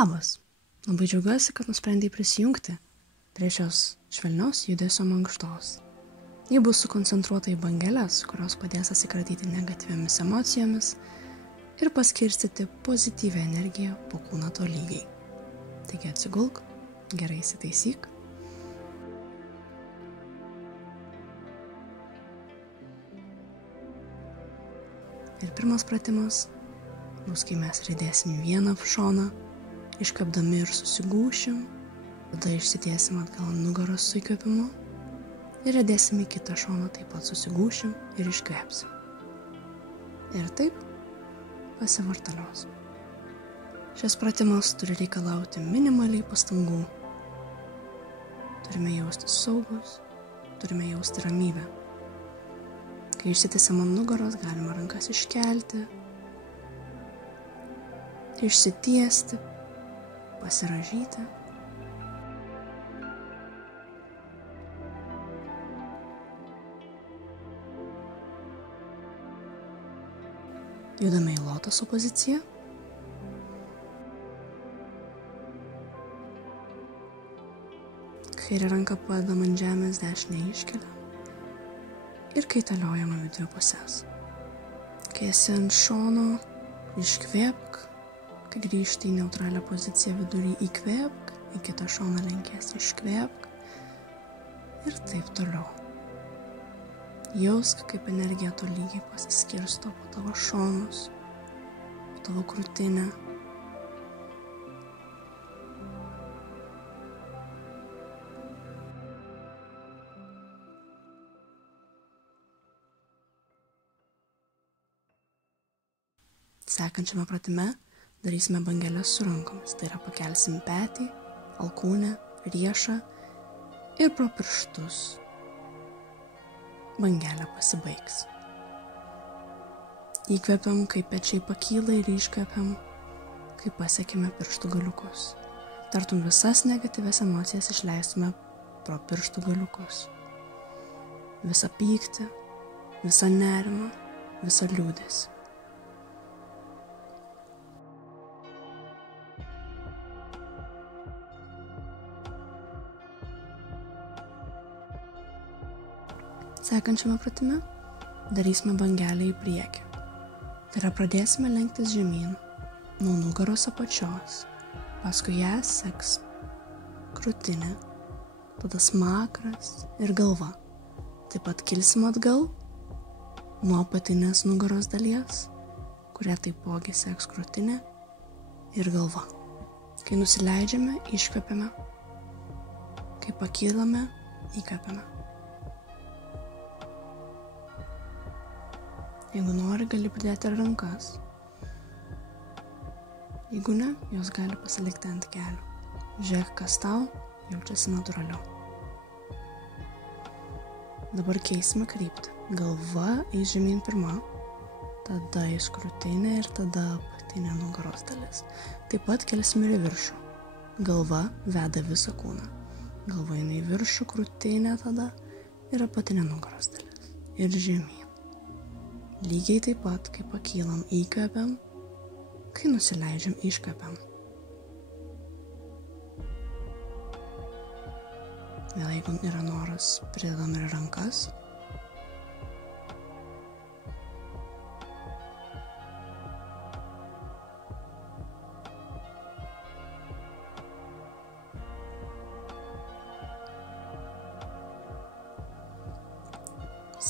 Labas, labai džiaugiuosi, kad nusprendei prisijungti prie šios švelnios judesio mankštos. Ji bus sukoncentruota į bangeles, kurios padės atsikratyti negatyviamis emocijomis ir paskirstyti pozityvią energiją po kūną tolygiai. Taigi atsigulk, gerai įsitaisyk. Ir pirmas pratimas bus, kai mes riedėsim į vieną šoną, iškvėpdami ir susigūšim, tada išsitiesim atgal nugaros su įkvėpimu ir riedėsim į kitą šoną, taip pat susigūšim ir iškvėpsim. Ir taip pasivartalios. Šis pratimas turi reikalauti minimaliai pastangų. Turime jausti saugus, turime jausti ramybę. Kai išsitiesiam ant nugaros, galima rankas iškelti, išsitiesti, pasirąžyti. Judame į lotoso poziciją. Kairė ranka padedam ant žemės, dešinę iškelia ir kaitaliojama į dvi puses. Kai esi ant šono, iškvėpk. Kai grįžti į neutralią poziciją vidury, įkvėpk, į kitą šoną lenkies, iškvėpk ir taip toliau. Jausk, kaip energija tolygiai pasiskirsto po tavo šonus, po tavo krūtinę. Sekančiame pratime darysime bangeles su rankomis, tai yra pakelsim petį, alkūnę, riešą ir pro pirštus bangelė pasibaigs. Įkvepiam, kai pečiai pakyla ir iškvepiam, kai pasiekime pirštų galiukus. Tartum visas negatyvias emocijas išleistume pro pirštų galiukus. Visą pyktį, visą nerimą, visą liūdesį. Sekančiame pratime darysime bangelę į priekį. Tai yra pradėsime lenktis žemyn nuo nugaros apačios, paskui ją seks krūtinė, tada smakras ir galva. Taip pat kilsim atgal nuo apatinės nugaros dalies, kurią taipogi seks krūtinė ir galva. Kai nusileidžiame, iškvepiame, kai pakylame, įkvepiame. Jeigu nori, gali pridėti ir rankas. Jeigu ne, jos gali pasilikti ant kelių. Žiūrėk, kas tau jaučiasi natūraliau. Dabar keisime kryptį. Galva eis žemyn pirma, tada eis krūtinė ir tada apatinė nugaros dalis. Taip pat kelsime ir į viršų. Galva veda visą kūną. Galva eina į viršų, krūtinė tada ir apatinė nugaros dalis. Ir žemyn. Lygiai taip pat, kai pakylam, įkvepiam, kai nusileidžiam, iškvepiam. Vėl, jeigu yra noras, pridedam ir rankas.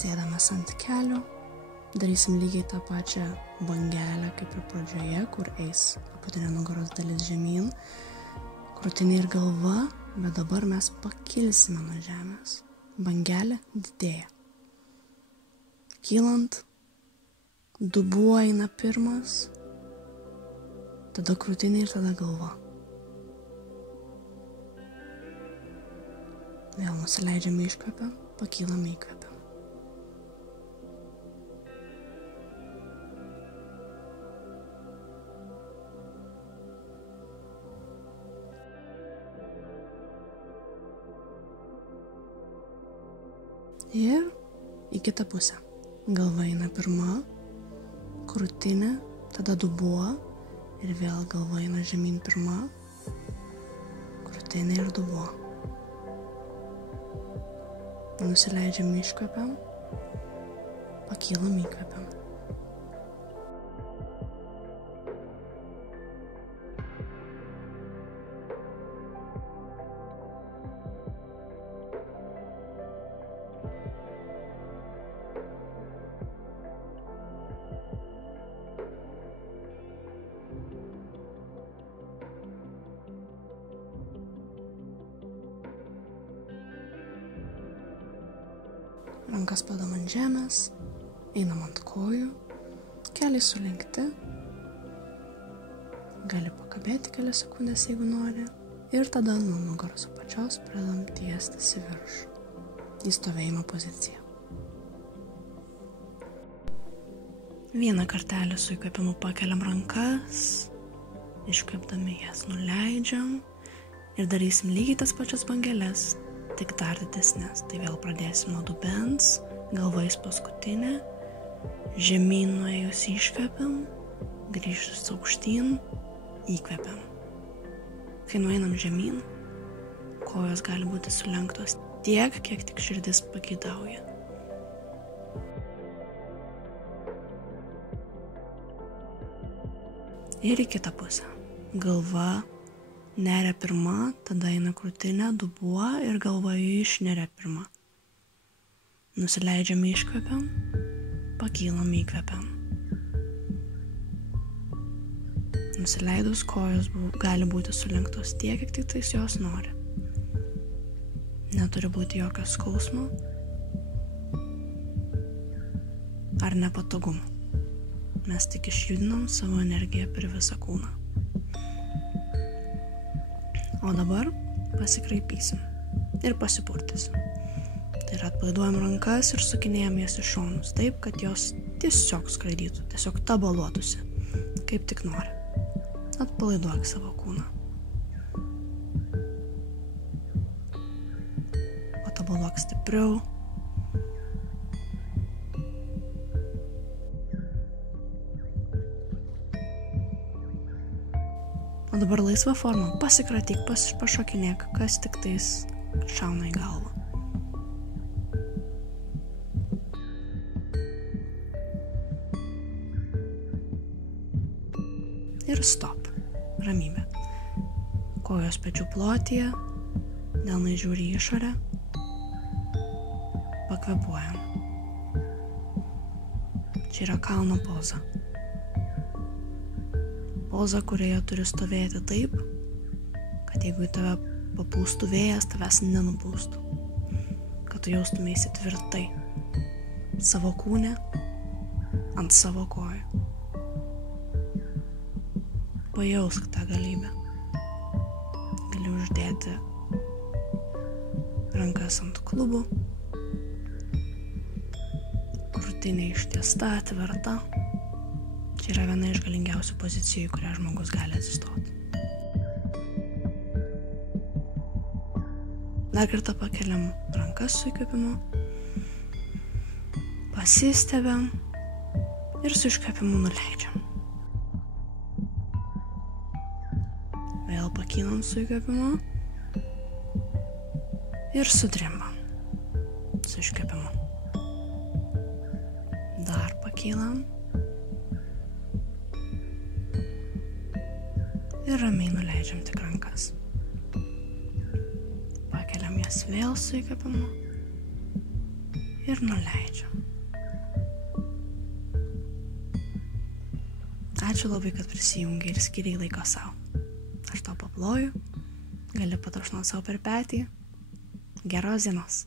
Sėdamės ant kelių. Darysim lygiai tą pačią bangelę kaip ir pradžioje, kur eis apatinė nugaros dalis žemyn, krūtinė ir galva, bet dabar mes pakilsime nuo žemės. Bangelė didėja. Kylant, dubuo eina pirmas, tada krūtinė ir tada galva. Vėl nusileidžiame iškvepiam, pakylame įkvepiam. Ir į kitą pusę. Galva eina pirma, krūtinė, tada dubuo Ir vėl galva eina žemyn pirma, krūtinė ir dubuo. Nusileidžiam, iškvepiam, pakylam, įkvepiam. Rankas padam ant žemės, einam ant kojų, keliai sulenkti, gali pakabėti kelias sekundės, jeigu nori, ir tada nuo nugaros apačios pradedam tiestis į viršų, į stovėjimo poziciją. Vieną kartelę su įkvėpimu pakeliam rankas, iškvėpdami jas nuleidžiam ir darysim lygiai tas pačias bangeles, tik dar didesnės. Tai vėl pradėsim nuo dubens, galvais paskutinė, žemyn nuėjus iškvepiam, grįžus aukštyn, įkvepiam. Kai nueinam žemyn, kojos gali būti sulenktos tiek, kiek tik širdis pageidauja. Ir į kitą pusę. Galva neria pirma, tada eina krūtinė, dubuo ir galva išneria pirma. Nusileidžiam, iškvepiam, pakylam, įkvepiam. Nusileidus kojos gali būti sulenktos tiek, kiek tik tais jos nori. Neturi būti jokio skausmo ar nepatogumo. Mes tik išjudinam savo energiją per visą kūną. O dabar pasikraipysim ir pasipurtysim. Tai yra atpalaiduojam rankas ir sukinėjam jas į šonus taip, kad jos tiesiog skraidytų, tiesiog tabaluotųsi, kaip tik nori. Atpalaiduok savo kūną. Patabaluok stipriau. O dabar laisva forma, pasikratyk, pašokinėk, kas tik tais šauna į galvą. Ir stop, ramybė. Kojos pečių plotyje, delnai žiūri į išorę, pakvepuojam. Čia yra kalno poza. Poza, kurioje turi stovėti taip, kad jeigu į tave papūstų vėjas, tavęs nenupūstų. Kad tu jaustumėsi tvirtai savo kūne, ant savo kojų. Pajausk tą galybę. Gali uždėti rankas ant klubų, krūtinė ištiesta, tvirta. Čia yra viena iš galingiausių pozicijų, į kurią žmogus gali atsistoti. Dar kartą pakeliam rankas su įkvėpimu, pasistebiam ir su iškvėpimu nuleidžiam. Vėl pakylam su įkvėpimu ir sudrimbam su iškvėpimu. Dar pakylam. Ir ramiai nuleidžiam tik rankas. Pakeliam jas vėl su įkvėpimu ir nuleidžiam. Ačiū labai, kad prisijungi ir skiriai laiko savo. Aš tau paploju, gali patrašnuoti savo per petį. Geros dienos.